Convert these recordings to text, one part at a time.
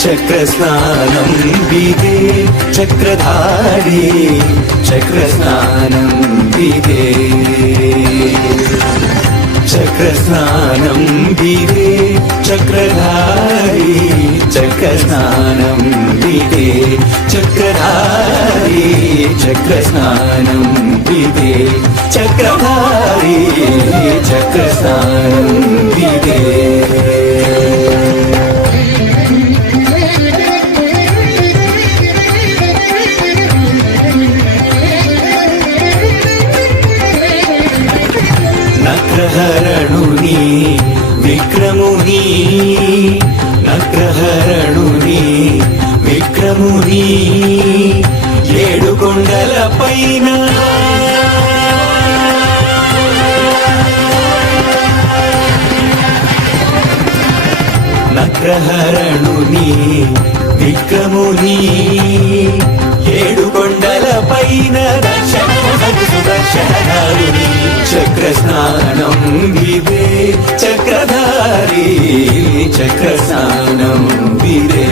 చక్రస్నానం విదే చక్రధారి చక్రస్నానం విదే చక్రస్నానం విదే చక్రధారి చక్రస్నానం విదే చక్రధారి చక్రస్నానం విదే చక్రధారి చక్రస్నానం విదే నగ్రహరణుని విక్రముని నగ్రహరణుని విక్రముని ఏడు కొండల పైన నగ్రహరణుని విక్రముని ఏడు కొండల పైన దర్శనాలుని చక్రస్నానం విదే చక్రధారి చక్రస్నానం విదే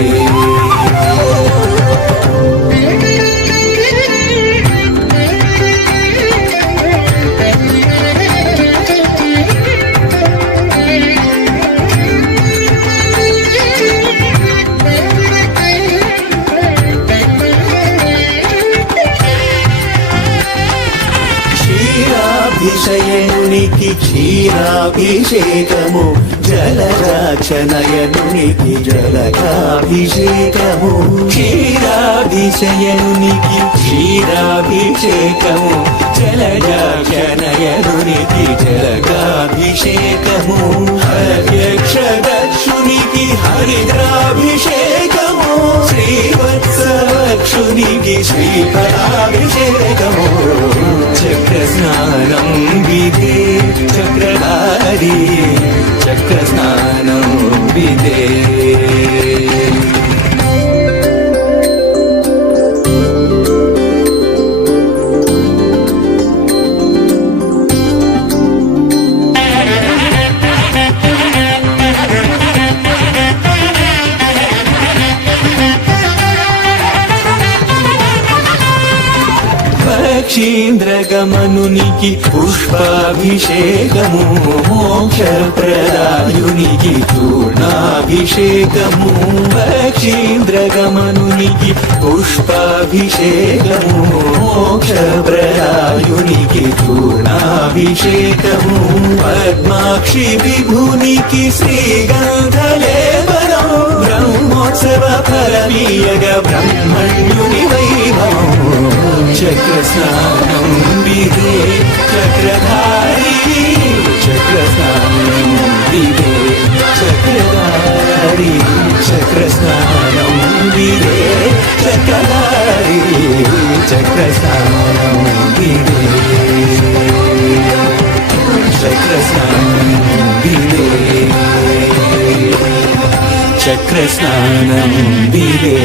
క్షీరాభిషయనునికి క్షీరాభిషేకము జలజాక్షనయనునికి జలకాభిషేకము క్షీరాభిషయనునికి క్షీరాభిషేకము జలజాక్షనయనునికి జలకాభిషేకము హర్యక్షదక్షునికి హరిద్రాభిషేకము శ్రీవత్సవక్షునికి శ్రీఫలాభిషేకము చక్రస్నానం విదే చక్రధారి చక్రస్నానం విదే పక్షీంద్రగమనునికి పుష్పాభిషేకము మోక్షప్రదాయునికి చూర్ణాభిషేకము పక్షీంద్రగమనునికి పుష్పాభిషేకము మోక్షప్రదాయునికి చూర్ణాభిషేకము పద్మాక్షి విభునికి శ్రీగంధలేపనం బ్రహ్మోత్సవ ఫలమీయగ బ్రహ్మణ్యుని వైభవం చక్రస్నానం విదే చక్రధారి చక్రస్నానం విదే చక్రధారి చక్రస్నానం విదే చక్రధారి చక్రస్నానం విదే చక్రస్నానం విదే చక్రస్నానం విదే